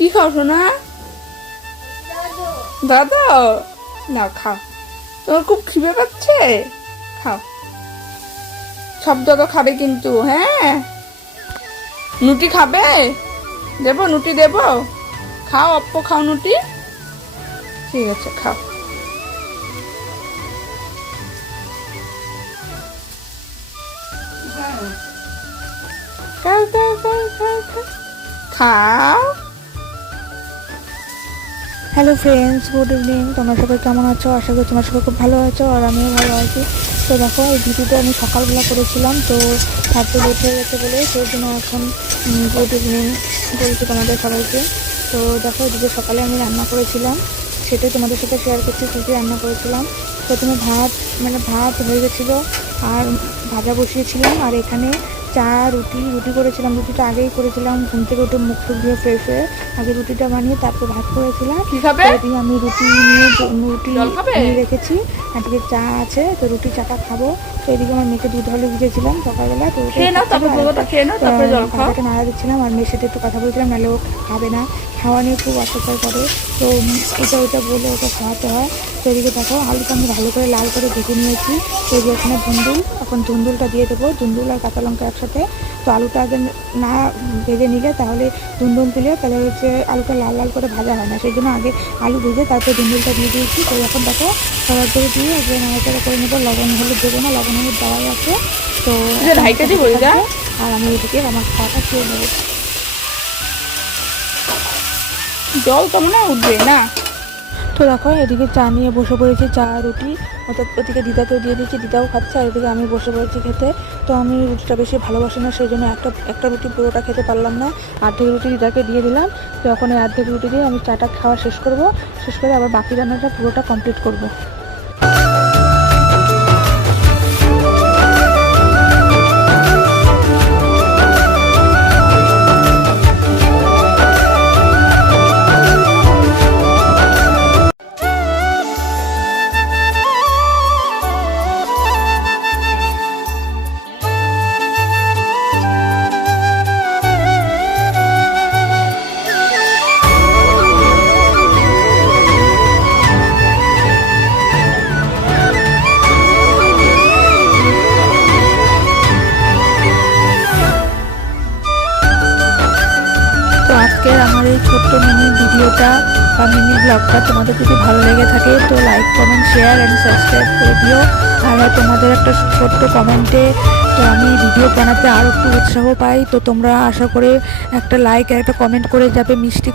কি খাও সোনা? দাদা না খাও, তোমার খুব খিদে পাচ্ছে, খাও। সব দাদা খাবে কিন্তু, হ্যাঁ। নুটি খাবে? দেবো নুটি দেবো? খাও অপ্প, খাও নুটি। ঠিক আছে খাও। খাও খাও খাও খাও খাও খাও। Hello friends, good evening. তোমরা সবাই কেমন আছো? আশা করি তোমরা সবাই খুব ভালো আছো, আর আমিও ভালো আছি। তো দেখো, এই ভিডিওটা আমি সকালবেলা করেছিলাম, তো এত লেট হয়ে গেছে বলে সেই জন্য এখন গুড ইভিনিং বলছি তোমাদের সবাইকে। তো দেখো, এদিকে সকালে আমি রান্না করেছিলাম, সেটাই তোমাদের সাথে শেয়ার করছি কী কী রান্না করেছিলাম। প্রথমে ভাত হয়ে গেছিলো, আর ভাজা বসিয়েছিলাম, আর এখানে চা রুটি করেছিলাম। রুটিটা আগেই করেছিলাম, ঘুম থেকে উঠে মুখ টুক ধুয়ে ফ্রেশ হয়ে আগে রুটিটা বানিয়ে তারপর ভাত করেছিলাম। কি খাবে? এদিকে আমি রুটি নিয়ে রেখেছি, এদিকে চা আছে, তো রুটি চাটা খাবো। তো এদিকে আমার মেয়েকে দুধ হলে ভিজেছিলাম সকালবেলা, তো পাখাটা নাড়া দিচ্ছিলাম, আর মেয়ের সাথে একটু কথা বলছিলাম, নাহলে ও খাবে না, খাওয়া নিয়ে খুব অত্যাচার করে, তো ওটা বলে ওকে খাওয়াতে হয়। তো এদিকে দেখো, আলুটা আমি ভালো করে লাল করে ভেজে নিয়েছি। তো এই যে এখানে এখন ধুন্দুলটা দিয়ে দেবো, ধুন্দুল আর কাঁচা লঙ্কা একসাথে। তো আলুটা আগে না ভেজে নিলে তাহলে ধুন্দুল দিলে তাহলে হচ্ছে আলুটা লাল লাল করে ভাজা হয় না, সেই জন্য আগে আলু ভেজে তারপরে ধুন্দুলটা দিয়ে দিয়েছি। তো এখন দেখো সবার করে দিয়ে আগে নাড়াচাড়া করে নেবো। লবণ হলুদ দেবো না, লবণ হলুদ দেওয়াই আছে। তো আর আমি এদিকে আমার খাওয়াটা খেয়ে নেবো। জল তো মনে হয় উঠবে না। তো দেখো, এদিকে চা নিয়ে বসে পড়েছি, চা রুটি, অর্থাৎ ওদিকে দিদাকেও দিয়ে দিচ্ছি, দিদাও খাচ্ছে, আর এদিকে আমি বসে পড়েছি খেতে। তো আমি রুটিটা বেশি ভালোবাসি না, সেই জন্য একটা রুটি পুরোটা খেতে পারলাম না, অর্ধেক রুটি দিদাকে দিয়ে দিলাম। তো এখন এই অর্ধেক রুটি দিয়ে আমি চাটা খাওয়া শেষ করে আবার বাকি রান্নাটা পুরোটা কমপ্লিট করবো। তো আজকের আমার এই ছোট্ট মিনি ভিডিওটা বা মিনি ব্লগটা তোমাদের যদি ভালো লেগে থাকে, তো like comment share and subscribe করে দিও। আর তোমাদের একটা ছোট্ট কমেন্টে তো আমি ভিডিও বানাতে আরও একটু উৎসাহ পাই। তো তোমরা আশা করে একটা লাইক আর একটা কমেন্ট করে যাবে, মিষ্টি